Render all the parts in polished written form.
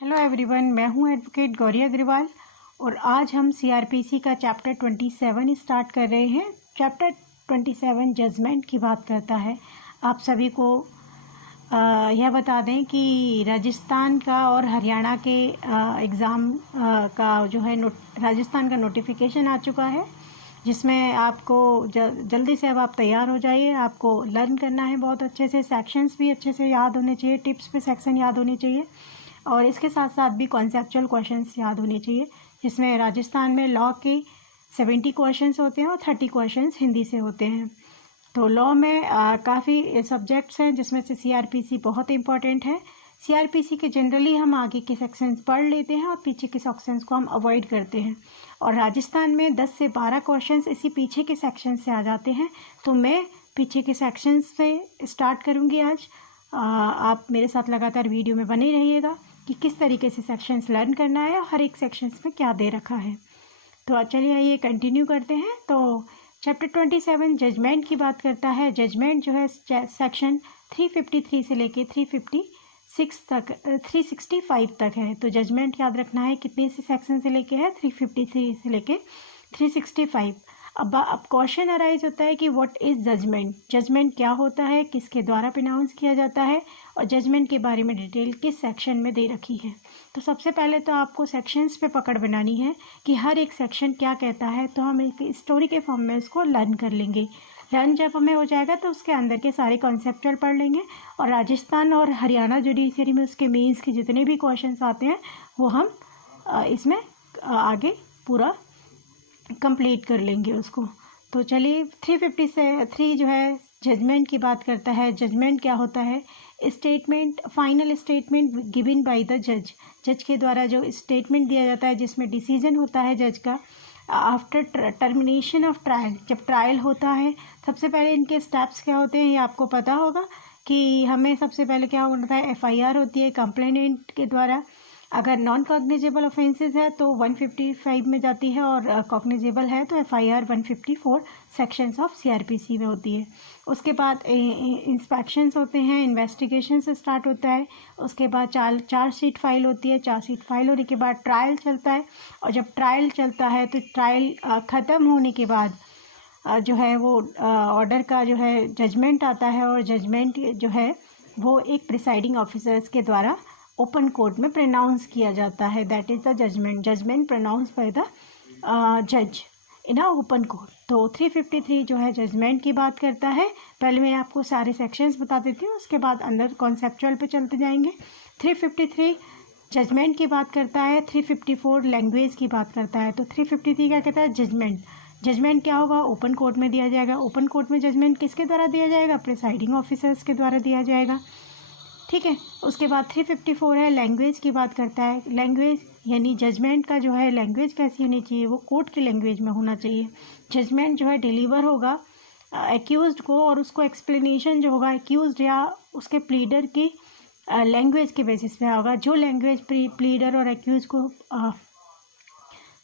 Hello everyone, मैं हूं advocate Gauri Agarwal और आज हम सीआरपीसी का चैप्टर 27 स्टार्ट कर रहे हैं। चैप्टर 27 जजमेंट की बात करता है। आप सभी को यह बता दें कि राजस्थान का और हरियाणा के एग्ज़ाम का जो है राजस्थान का नोटिफिकेशन आ चुका है, जिसमें आपको जल्दी से अब आप तैयार हो जाइए। आपको लर्न करना है बहुत अच्छे से, सेक्शंस भी अच्छे से याद होने चाहिए, टिप्स पे सेक्शन याद होनी चाहिए और इसके साथ साथ भी कॉन्सेप्चुअल क्वेश्चंस याद होने चाहिए, जिसमें राजस्थान में लॉ के 70 क्वेश्चंस होते हैं और 30 क्वेश्चंस हिंदी से होते हैं। तो लॉ में काफ़ी सब्जेक्ट्स हैं, जिसमें से सीआरपीसी बहुत इंपॉर्टेंट है। सीआरपीसी के जनरली हम आगे के सेक्शंस पढ़ लेते हैं और पीछे के सेक्शंस को हम अवॉइड करते हैं, और राजस्थान में 10 से 12 क्वेश्चंस इसी पीछे के सेक्शन से आ जाते हैं। तो मैं पीछे के सेक्शंस से स्टार्ट करूँगी आज। आप मेरे साथ लगातार वीडियो में बने रहिएगा कि किस तरीके से सेक्शंस लर्न करना है और हर एक सेक्शंस में क्या दे रखा है। तो चलिए आइए कंटिन्यू करते हैं। तो चैप्टर 27 जजमेंट की बात करता है। जजमेंट जो है सेक्शन 353 से लेके 356 तक 365 तक है। तो जजमेंट याद रखना है कितने से सेक्शन से लेके है, 353 से लेके 365। अब क्वेश्चन अराइज होता है कि व्हाट इज़ जजमेंट, जजमेंट क्या होता है, किसके द्वारा प्रोनाउंस किया जाता है और जजमेंट के बारे में डिटेल किस सेक्शन में दे रखी है। तो सबसे पहले तो आपको सेक्शंस पे पकड़ बनानी है कि हर एक सेक्शन क्या कहता है। तो हम एक स्टोरी के फॉर्म में उसको लर्न कर लेंगे। लर्न जब हमें हो जाएगा तो उसके अंदर के सारे कॉन्सेप्चुअल पढ़ लेंगे और राजस्थान और हरियाणा जुडिशरी में उसके मेंस के जितने भी क्वेश्चन आते हैं वो हम इसमें आगे पूरा कंप्लीट कर लेंगे उसको। तो चलिए 350 से 3 जो है जजमेंट की बात करता है। जजमेंट क्या होता है? Statement, final statement given by the जज, जज के द्वारा जो स्टेटमेंट दिया जाता है जिसमें डिसीजन होता है जज का आफ्टर टर्मिनेशन ऑफ ट्रायल। जब ट्रायल होता है सबसे पहले इनके स्टेप्स क्या होते हैं ये आपको पता होगा कि हमें सबसे पहले क्या होता है, एफआईआर होती है कंप्लेनेंट के द्वारा। अगर नॉन कॉग्निजेबल ऑफेंसेस है तो 155 में जाती है और कॉग्निजेबल है तो एफआईआर 154 सेक्शंस ऑफ सीआरपीसी में होती है। उसके बाद इंस्पेक्शंस होते हैं, इन्वेस्टिगेशन से स्टार्ट होता है। उसके बाद चार्जशीट फाइल होती है, चार्जशीट फाइल होने के बाद ट्रायल चलता है और जब ट्रायल चलता है तो ट्रायल ख़त्म होने के बाद जो है वो ऑर्डर का जो है जजमेंट आता है और जजमेंट जो है वो एक प्रिसाइडिंग ऑफिसर्स के द्वारा ओपन कोर्ट में प्रोनाउंस किया जाता है। That is the judgment, judgment pronounce by the जज इन अ ओपन कोर्ट। तो 353 जो है जजमेंट की बात करता है। पहले मैं आपको सारे सेक्शंस बता देती हूँ, उसके बाद अंदर कॉन्सेप्चुअल पे चलते जाएंगे। 353 जजमेंट की बात करता है। 354 लैंग्वेज की बात करता है। तो 353 क्या कहता है? जजमेंट। जजमेंट क्या होगा? ओपन कोर्ट में दिया जाएगा। ओपन कोर्ट में जजमेंट किसके द्वारा दिया जाएगा? प्रिसाइडिंग ऑफिसर्स के द्वारा दिया जाएगा। ठीक है। उसके बाद 354 है लैंग्वेज की बात करता है। लैंग्वेज यानी जजमेंट का जो है लैंग्वेज कैसी होनी चाहिए, वो कोर्ट की लैंग्वेज में होना चाहिए। जजमेंट जो है डिलीवर होगा एक्यूज्ड को और उसको एक्सप्लेनेशन जो होगा एक्यूज्ड या उसके प्लीडर की लैंग्वेज के बेसिस पे होगा। जो लैंग्वेज प्लीडर और एक्यूज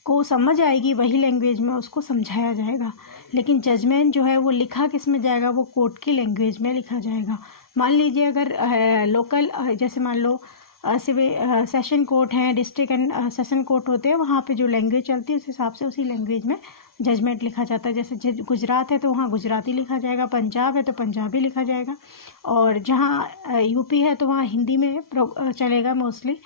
को समझ आएगी वही लैंग्वेज में उसको समझाया जाएगा। लेकिन जजमेंट जो है वो लिखा किस में जाएगा? वो कोर्ट की लैंग्वेज में लिखा जाएगा। मान लीजिए अगर लोकल जैसे मान लो सिविल सेशन कोर्ट हैं, डिस्ट्रिक्ट एंड सेशन कोर्ट होते हैं, वहाँ पे जो लैंग्वेज चलती है उस हिसाब से उसी लैंग्वेज में जजमेंट लिखा जाता है। जैसे गुजरात है तो वहाँ गुजराती लिखा जाएगा, पंजाब है तो पंजाबी लिखा जाएगा, और जहाँ यूपी है तो वहाँ हिंदी में चलेगा मोस्टली,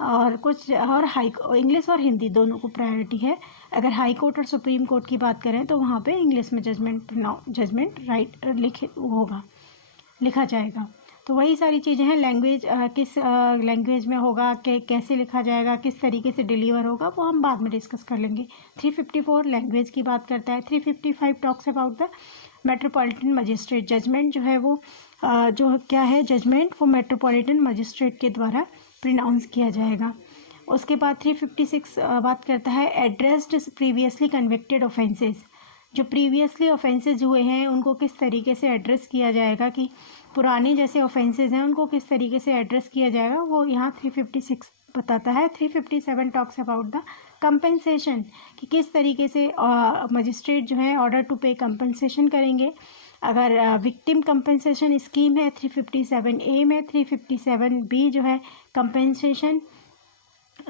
और कुछ और इंग्लिश और हिंदी दोनों को प्रायोरिटी है। अगर हाई कोर्ट और सुप्रीम कोर्ट की बात करें तो वहाँ पे इंग्लिश में जजमेंट राइट लिखा जाएगा। तो वही सारी चीज़ें हैं। लैंग्वेज किस लैंग्वेज में होगा, कैसे लिखा जाएगा, किस तरीके से डिलीवर होगा, वो हम बाद में डिस्कस कर लेंगे। 354 लैंग्वेज की बात करता है। 355 talks about the metropolitan magistrate. Judgment जो है वो जो क्या है जजमेंट, वो मेट्रोपॉलिटन मजिस्ट्रेट के द्वारा प्रोनाउंस किया जाएगा। उसके बाद 356 बात करता है एड्रेस्ड प्रीवियसली कन्विक्टेड ऑफेंसेस। जो प्रीवियसली ऑफेंसेस हुए हैं उनको किस तरीके से एड्रेस किया जाएगा, कि पुराने जैसे ऑफेंसेस हैं उनको किस तरीके से एड्रेस किया जाएगा, वो यहाँ 356 बताता है। 357 टॉक्स अबाउट द कंपेंसेशन, कि किस तरीके से मजिस्ट्रेट जो है ऑर्डर टू पे कंपेंसेशन करेंगे। अगर विक्टिम कंपेंसेशन स्कीम है 357A में, 357B जो है कंपेंसेशन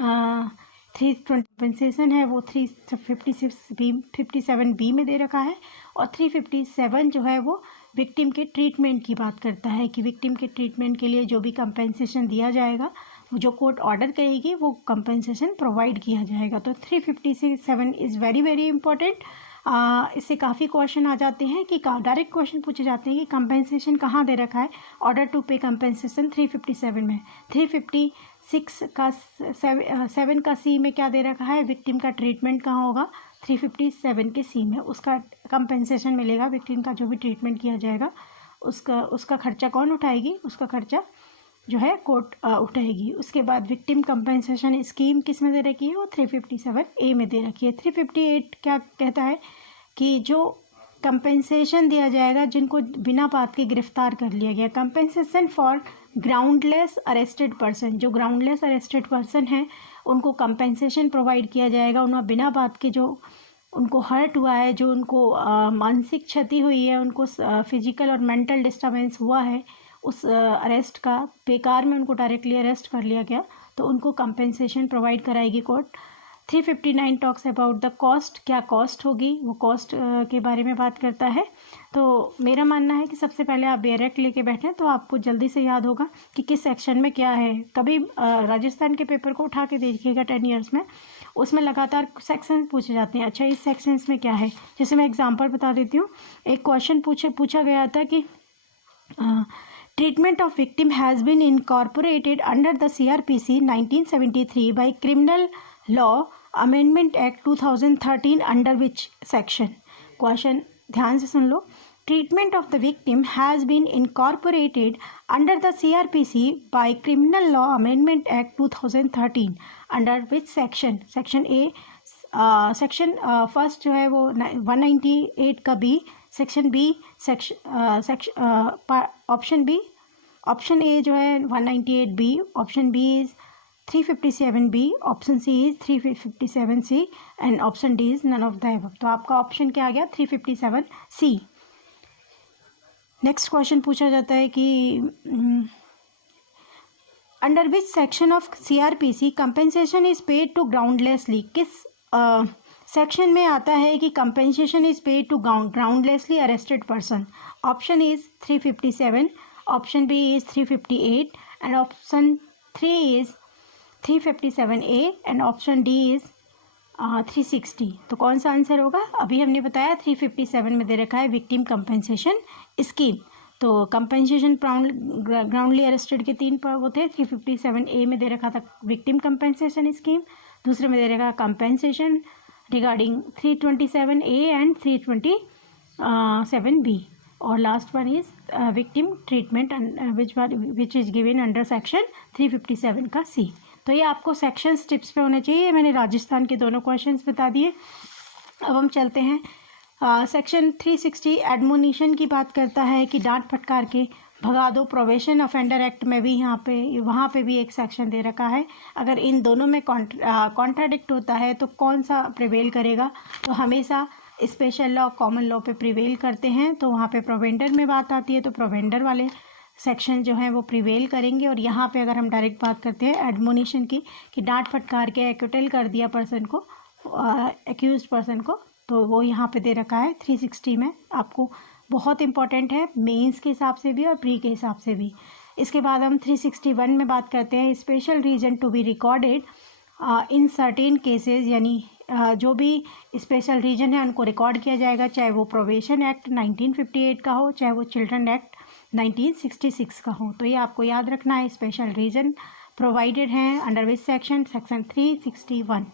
320 कंपेंसेशन है वो 357B में दे रखा है, और 357 जो है वो विक्टिम के ट्रीटमेंट की बात करता है कि विक्टिम के ट्रीटमेंट के लिए जो भी कंपेंसेशन दिया जाएगा, वो जो कोर्ट ऑर्डर करेगी वो कंपेंसेशन प्रोवाइड किया जाएगा। तो 357 इज़ वेरी वेरी इंपॉर्टेंट। इससे काफ़ी क्वेश्चन आ जाते हैं कि डायरेक्ट क्वेश्चन पूछे जाते हैं कि कंपेंसेशन कहाँ दे रखा है, ऑर्डर टू पे कंपेंसेशन 357 में। 356 का 7 का सी में क्या दे रखा है, विक्टिम का ट्रीटमेंट कहाँ होगा, 357 के सी में उसका कंपेंसेशन मिलेगा। विक्टिम का जो भी ट्रीटमेंट किया जाएगा उसका खर्चा कौन उठाएगी, उसका खर्चा जो है कोर्ट उठाएगी। उसके बाद विक्टिम कंपेंसेशन स्कीम किस में दे रखी है, वो 357A में दे रखी है। 358 क्या कहता है कि जो कंपेंसेशन दिया जाएगा जिनको बिना बात के गिरफ्तार कर लिया गया, compensation for groundless arrested person, जो ग्राउंडलेस अरेस्टेड पर्सन हैं उनको कंपेंसेशन प्रोवाइड किया जाएगा। उन्हें बिना बात के जो उनको हर्ट हुआ है, जो उनको मानसिक क्षति हुई है, उनको फिजिकल और मेंटल डिस्टर्बेंस हुआ है, उस अरेस्ट का बेकार में उनको डायरेक्टली अरेस्ट कर लिया गया, तो उनको कंपेंसेशन प्रोवाइड कराएगी court. 359 talks about the cost, क्या कॉस्ट होगी, वो कॉस्ट के बारे में बात करता है। तो मेरा मानना है कि सबसे पहले आप डायरेक्ट लेके बैठें तो आपको जल्दी से याद होगा कि किस सेक्शन में क्या है। कभी राजस्थान के पेपर को उठा के देखिएगा 10 ईयर्स में, उसमें लगातार सेक्शंस पूछे जाते हैं। अच्छा, इस सेक्शंस में क्या है, जैसे मैं एग्जांपल बता देती हूँ। एक क्वेश्चन पूछा गया था कि treatment of victim has been incorporated under the CRPC 1973 by Criminal Law Amendment Act 2013 under which section? Question ध्यान से सुन लो। Treatment of the victim has been incorporated under the CRPC by Criminal Law Amendment Act 2013 under which section? Section A, section first जो है वो 198 का B, section B option B, option A जो है 198 B, option B is 357 B, option C is 357 C and option D is none of the above. तो आपका option क्या आ गया, 357 सी। नेक्स्ट क्वेश्चन पूछा जाता है कि under which section of CRPC compensation is paid to groundlessly, किस सेक्शन में आता है कि compensation is paid to groundlessly arrested person? Option is 357, option B is 358 and option 3 is 357A and option D is 360। तो कौन सा answer होगा? अभी हमने बताया 357 में दे रखा है विक्टिम कंपेंसेशन स्कीम। तो कंपेंसेशन ग्राउंडली अरेस्टेड के 3 वो थे। 357A में दे रखा था विक्टिम कंपेंसेशन स्कीम, दूसरे में दे रखा compensation regarding 327A and 327B, और last one is victim treatment which is given under section 357 का C। तो ये आपको सेक्शन टिप्स पे होना चाहिए। मैंने राजस्थान के दोनों क्वेश्चंस बता दिए। अब हम चलते हैं सेक्शन 360 एडमोनिशन की बात करता है कि डांट फटकार के भगा दो। प्रोबेशन ऑफेंडर एक्ट में भी वहाँ पे भी एक सेक्शन दे रखा है। अगर इन दोनों में कॉन्ट्राडिक्ट होता है तो कौन सा प्रिवेल करेगा? तो हमेशा स्पेशल लॉ कॉमन लॉ पे प्रिवेल करते हैं। तो वहाँ पे प्रोवेंडर में बात आती है तो प्रोवेंडर वाले सेक्शन जो हैं वो प्रिवेल करेंगे। और यहाँ पे अगर हम डायरेक्ट बात करते हैं एडमोनिशन की कि डांट फटकार के एक्विटल कर दिया पर्सन को, एक्यूज्ड पर्सन को, तो वो यहाँ पे दे रखा है 360 में। आपको बहुत इंपॉर्टेंट है मेंस के हिसाब से भी और प्री के हिसाब से भी। इसके बाद हम 361 में बात करते हैं special reason to be recorded in certain cases, यानी जो भी स्पेशल रीजन है उनको रिकॉर्ड किया जाएगा, चाहे वो प्रोबेशन एक्ट 1958 का हो, चाहे वो चिल्ड्रन एक्ट 1966 का हो। तो ये आपको याद रखना है। स्पेशल रीजन प्रोवाइडेड हैं under which section 361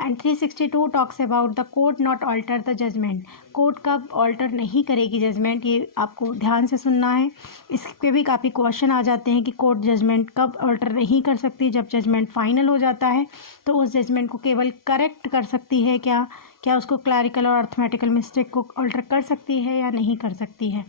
and 362 talks about the court not alter the judgment. Court कब ऑल्टर नहीं करेगी जजमेंट, ये आपको ध्यान से सुनना है। इस पे भी काफ़ी क्वेश्चन आ जाते हैं कि कोर्ट जजमेंट कब ऑल्टर नहीं कर सकती। जब जजमेंट फाइनल हो जाता है तो उस जजमेंट को केवल करेक्ट कर सकती है, क्या उसको क्लैरिकल और अर्थमेटिकल मिस्टेक को ऑल्टर कर सकती है या नहीं कर सकती है।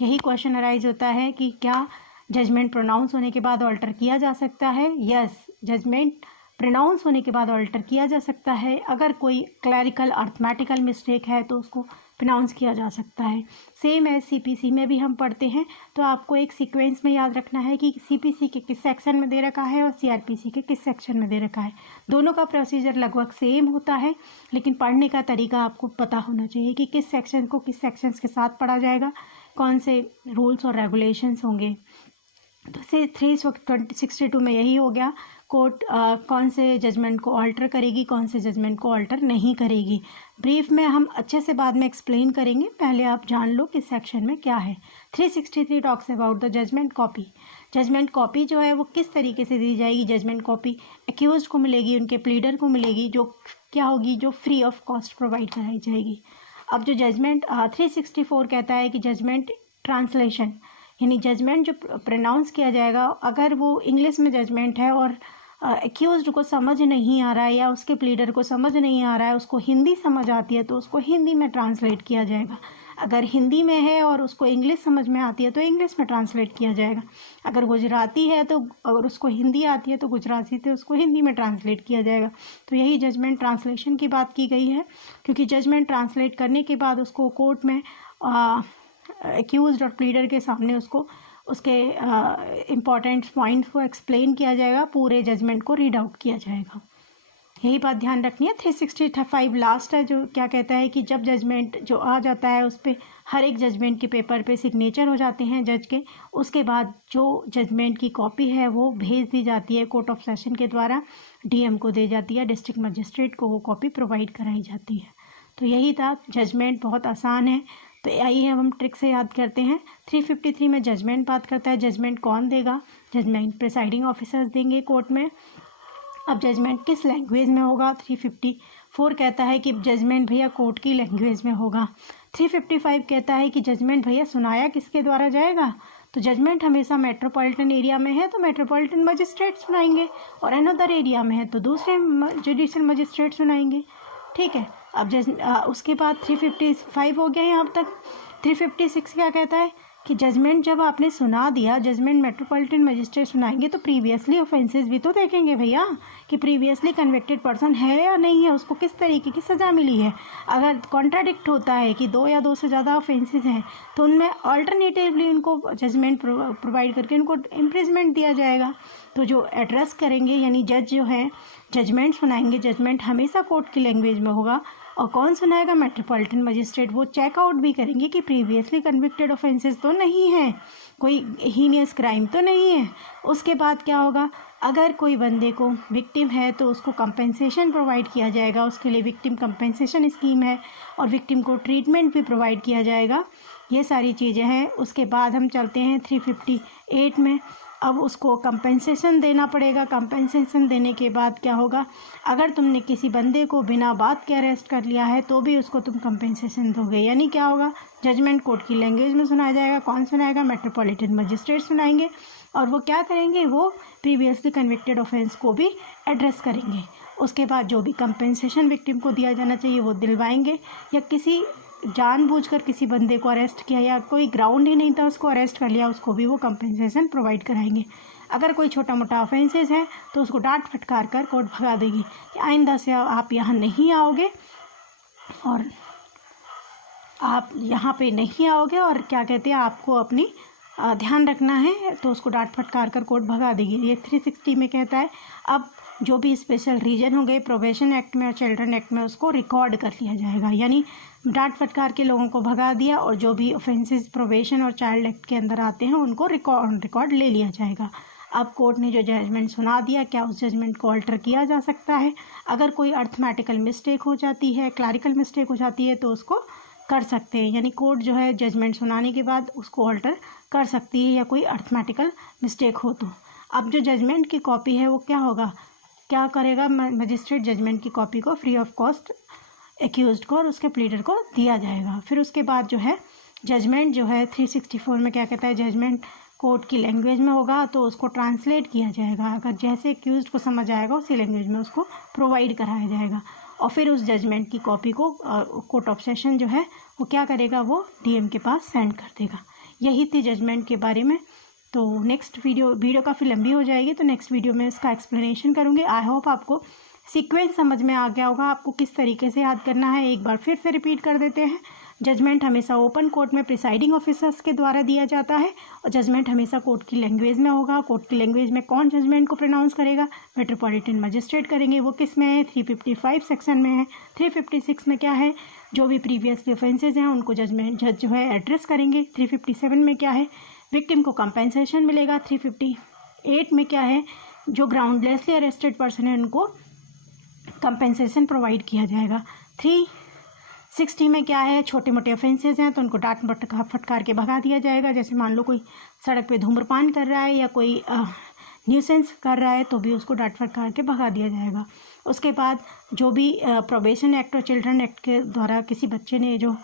यही क्वेश्चन अराइज होता है कि क्या जजमेंट प्रोनाउंस होने के बाद ऑल्टर किया जा सकता है। यस, जजमेंट प्रोनाउंस होने के बाद ऑल्टर किया जा सकता है। अगर कोई क्लैरिकल अर्थमेटिकल मिस्टेक है तो उसको प्रोनाउंस किया जा सकता है। सेम एज सीपीसी में भी हम पढ़ते हैं, तो आपको एक सीक्वेंस में याद रखना है कि सीपीसी के किस सेक्शन में दे रखा है और सीआरपीसी के किस सेक्शन में दे रखा है। दोनों का प्रोसीजर लगभग सेम होता है, लेकिन पढ़ने का तरीका आपको पता होना चाहिए कि किस सेक्शन को किस सेक्शंस के साथ पढ़ा जाएगा, कौन से रूल्स और रेगुलेशंस होंगे। तो से 362 में यही हो गया, कोर्ट कौन से जजमेंट को ऑल्टर करेगी, कौन से जजमेंट को ऑल्टर नहीं करेगी। ब्रीफ में हम अच्छे से बाद में एक्सप्लेन करेंगे, पहले आप जान लो कि सेक्शन में क्या है। 363 talks about the judgment copy. Judgment copy जो है वो किस तरीके से दी जाएगी। जजमेंट कॉपी एक्यूज्ड को मिलेगी, उनके प्लीडर को मिलेगी, जो क्या होगी, जो फ्री ऑफ कॉस्ट प्रोवाइड कराई जाएगी। अब जो जजमेंट 364 कहता है कि जजमेंट ट्रांसलेशन, यानी जजमेंट जो प्रोनाउंस किया जाएगा, अगर वो इंग्लिश में जजमेंट है और एक्यूज्ड को समझ नहीं आ रहा है या उसके प्लीडर को समझ नहीं आ रहा है, उसको हिंदी समझ आती है तो उसको हिंदी में ट्रांसलेट किया जाएगा। अगर हिंदी में है और उसको इंग्लिश समझ में आती है तो इंग्लिश में ट्रांसलेट किया जाएगा। अगर गुजराती है तो अगर उसको हिंदी आती है तो गुजराती से उसको हिंदी में ट्रांसलेट किया जाएगा। तो यही जजमेंट ट्रांसलेशन की बात की गई है, क्योंकि जजमेंट ट्रांसलेट करने के बाद उसको कोर्ट में एक्यूज्ड और प्लीडर के सामने उसको उसके इम्पॉर्टेंट पॉइंट्स को एक्सप्लेन किया जाएगा, पूरे जजमेंट को रीड आउट किया जाएगा। यही बात ध्यान रखनी है। 365 लास्ट है, जो क्या कहता है कि जब जजमेंट जो आ जाता है उस पर हर एक जजमेंट के पेपर पे सिग्नेचर हो जाते हैं जज के, उसके बाद जो जजमेंट की कॉपी है वो भेज दी जाती है कोर्ट ऑफ सेशन के द्वारा, डीएम को दे जाती है, डिस्ट्रिक्ट मजिस्ट्रेट को वो कॉपी प्रोवाइड कराई जाती है। तो यही था, जजमेंट बहुत आसान है। तो आइए हम ट्रिक से याद करते हैं। 353 में जजमेंट बात करता है, जजमेंट कौन देगा, जजमेंट प्रिसाइडिंग ऑफिसर्स देंगे कोर्ट में। अब जजमेंट किस लैंग्वेज में होगा, 354 कहता है कि जजमेंट भैया कोर्ट की लैंग्वेज में होगा। 355 कहता है कि जजमेंट भैया सुनाया किसके द्वारा जाएगा, तो जजमेंट हमेशा मेट्रोपॉलिटन एरिया में है तो मेट्रोपॉलिटन मजिस्ट्रेट सुनाएंगे, और अनदर एरिया में है तो दूसरे जुडिशल मजिस्ट्रेट सुनाएंगे। ठीक है। अब उसके बाद 355 हो गया यहाँ तक। 356 क्या कहता है कि जजमेंट जब आपने सुना दिया, जजमेंट मेट्रोपॉलिटन मजिस्ट्रेट सुनाएंगे तो प्रीवियसली ऑफेंसेस भी तो देखेंगे भैया कि प्रीवियसली कन्विक्टेड पर्सन है या नहीं है, उसको किस तरीके की सज़ा मिली है। अगर कॉन्ट्राडिक्ट होता है कि 2 या 2 से ज़्यादा ऑफेंसेस हैं तो उनमें अल्टरनेटिवली उनको जजमेंट प्रोवाइड करके उनको इम्प्रिजमेंट दिया जाएगा। तो जो एड्रेस करेंगे, यानी जज जो है जजमेंट सुनाएंगे, जजमेंट हमेशा कोर्ट की लैंग्वेज में होगा। और कौन सुनाएगा, मेट्रोपॉलिटन मजिस्ट्रेट। वो चेकआउट भी करेंगे कि प्रीवियसली कन्विक्टेड ऑफेंसेस तो नहीं है, कोई हीनियस क्राइम तो नहीं है। उसके बाद क्या होगा, अगर कोई बंदे को विक्टिम है तो उसको कंपेंसेशन प्रोवाइड किया जाएगा, उसके लिए विक्टिम कंपेंसेशन स्कीम है, और विक्टिम को ट्रीटमेंट भी प्रोवाइड किया जाएगा। ये सारी चीज़ें हैं। उसके बाद हम चलते हैं 358 में। अब उसको कंपेंसेशन देना पड़ेगा। कंपेंसेशन देने के बाद क्या होगा, अगर तुमने किसी बंदे को बिना बात के अरेस्ट कर लिया है तो भी उसको तुम कंपेंसेशन दोगे। यानी क्या होगा, जजमेंट कोर्ट की लैंग्वेज में सुनाया जाएगा। कौन सुनाएगा, मेट्रोपॉलिटन मजिस्ट्रेट सुनाएंगे। और वो क्या करेंगे, वो प्रीवियसली कन्विक्टेड ऑफेंस को भी एड्रेस करेंगे। उसके बाद जो भी कंपेंसेशन विक्टिम को दिया जाना चाहिए वो दिलवाएंगे, या किसी जानबूझकर किसी बंदे को अरेस्ट किया या कोई ग्राउंड ही नहीं था उसको अरेस्ट कर लिया, उसको भी वो कंपेंसेशन प्रोवाइड कराएंगे। अगर कोई छोटा मोटा ऑफेंसेस है तो उसको डांट फटकार कर कोर्ट भगा देगी कि आइंदा से आप यहाँ नहीं आओगे और आप यहाँ पे नहीं आओगे, और क्या कहते हैं, आपको अपनी ध्यान रखना है, तो उसको डांट फटकार कर कोर्ट भगा देगी। ये 360 में कहता है। अब जो भी स्पेशल रीजन हो गए प्रोबेशन एक्ट में और चिल्ड्रन एक्ट में, उसको रिकॉर्ड कर लिया जाएगा। यानी डांट फटकार के लोगों को भगा दिया, और जो भी ऑफेंसेस प्रोबेशन और चाइल्ड एक्ट के अंदर आते हैं उनको रिकॉर्ड ले लिया जाएगा। अब कोर्ट ने जो जजमेंट सुना दिया, क्या उस जजमेंट को अल्टर किया जा सकता है। अगर कोई अर्थमेटिकल मिस्टेक हो जाती है, क्लैरिकल मिस्टेक हो जाती है, तो उसको कर सकते हैं। यानी कोर्ट जो है जजमेंट सुनाने के बाद उसको अल्टर कर सकती है, या कोई अर्थमेटिकल मिस्टेक हो तो। अब जो जजमेंट की कॉपी है वो क्या होगा, क्या करेगा, मजिस्ट्रेट जजमेंट की कॉपी को फ्री ऑफ कॉस्ट एक्यूज्ड को और उसके प्लीडर को दिया जाएगा। फिर उसके बाद जो है जजमेंट जो है 364 में क्या कहता है, जजमेंट कोर्ट की लैंग्वेज में होगा तो उसको ट्रांसलेट किया जाएगा। अगर जैसे एक्यूज्ड को समझ आएगा उसी लैंग्वेज में उसको प्रोवाइड कराया जाएगा। और फिर उस जजमेंट की कॉपी को कोर्ट ऑफ सेशन जो है वो क्या करेगा, वो डीएम के पास सेंड कर देगा। यही थी जजमेंट के बारे में। तो नेक्स्ट वीडियो काफ़ी लंबी हो जाएगी, तो नेक्स्ट वीडियो में इसका एक्सप्लेनेशन करूँगी। आई होप आपको सीक्वेंस समझ में आ गया होगा, आपको किस तरीके से याद करना है। एक बार फिर से रिपीट कर देते हैं। जजमेंट हमेशा ओपन कोर्ट में प्रिसाइडिंग ऑफिसर्स के द्वारा दिया जाता है और जजमेंट हमेशा कोर्ट की लैंग्वेज में होगा। कोर्ट की लैंग्वेज में कौन जजमेंट को प्रोनाउंस करेगा? मेट्रोपॉलिटन मजिस्ट्रेट करेंगे। वो किस में है? 355 सेक्शन में है। 356 में क्या है? जो भी प्रीवियस ऑफेंसेज हैं उनको जज जो है एड्रेस करेंगे। 357 में क्या है? विक्टिम को कंपेंसेशन मिलेगा। 358 में क्या है? जो ग्राउंडलेसली अरेस्टेड पर्सन है उनको कंपेंसेशन प्रोवाइड किया जाएगा। 360 में क्या है? छोटे मोटे ऑफेंसेज हैं तो उनको डांट फटकार के भगा दिया जाएगा। जैसे मान लो कोई सड़क पे धूम्रपान कर रहा है या कोई न्यूसेंस कर रहा है तो भी उसको डांट फटकार के भगा दिया जाएगा। उसके बाद जो भी प्रोबेशन एक्ट और चिल्ड्रन एक्ट के द्वारा किसी बच्चे ने जो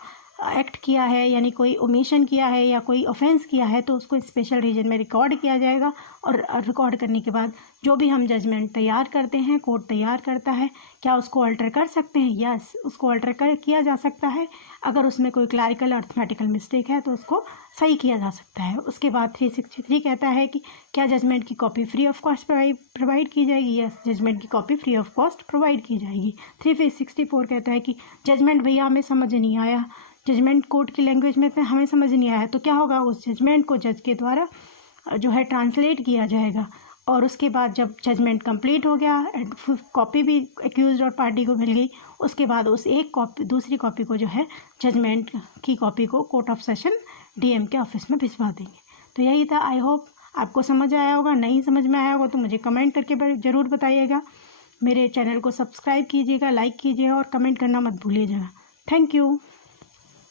एक्ट किया है यानी कोई ओमिशन किया है या कोई ऑफेंस किया है तो उसको स्पेशल रीजन में रिकॉर्ड किया जाएगा। और रिकॉर्ड करने के बाद जो भी हम जजमेंट तैयार करते हैं, कोर्ट तैयार करता है, क्या उसको अल्टर कर सकते हैं? यस, उसको अल्टर किया जा सकता है। अगर उसमें कोई क्लैरिकल अर्थमेटिकल मिस्टेक है तो उसको सही किया जा सकता है। उसके बाद 363 कहता है कि क्या जजमेंट की copy free of cost provide की जाएगी? यस, जजमेंट की copy free of cost provide की जाएगी। 364 कहता है कि जजमेंट भैया हमें समझ नहीं आया, जजमेंट कोर्ट की लैंग्वेज में हमें समझ नहीं आया, तो क्या होगा? उस जजमेंट को जज के द्वारा जो है ट्रांसलेट किया जाएगा। और उसके बाद जब जजमेंट कंप्लीट हो गया, कॉपी भी एक्यूज्ड और पार्टी को मिल गई, उसके बाद उस एक कॉपी दूसरी कॉपी को जो है जजमेंट की कॉपी को कोर्ट ऑफ सेशन डीएम के ऑफिस में भिजवा देंगे। तो यही था। आई होप आपको समझ आया होगा। नहीं समझ में आया होगा तो मुझे कमेंट करके ज़रूर बताइएगा। मेरे चैनल को सब्सक्राइब कीजिएगा, लाइक कीजिएगा और कमेंट करना मत भूलिएगा। Thank you.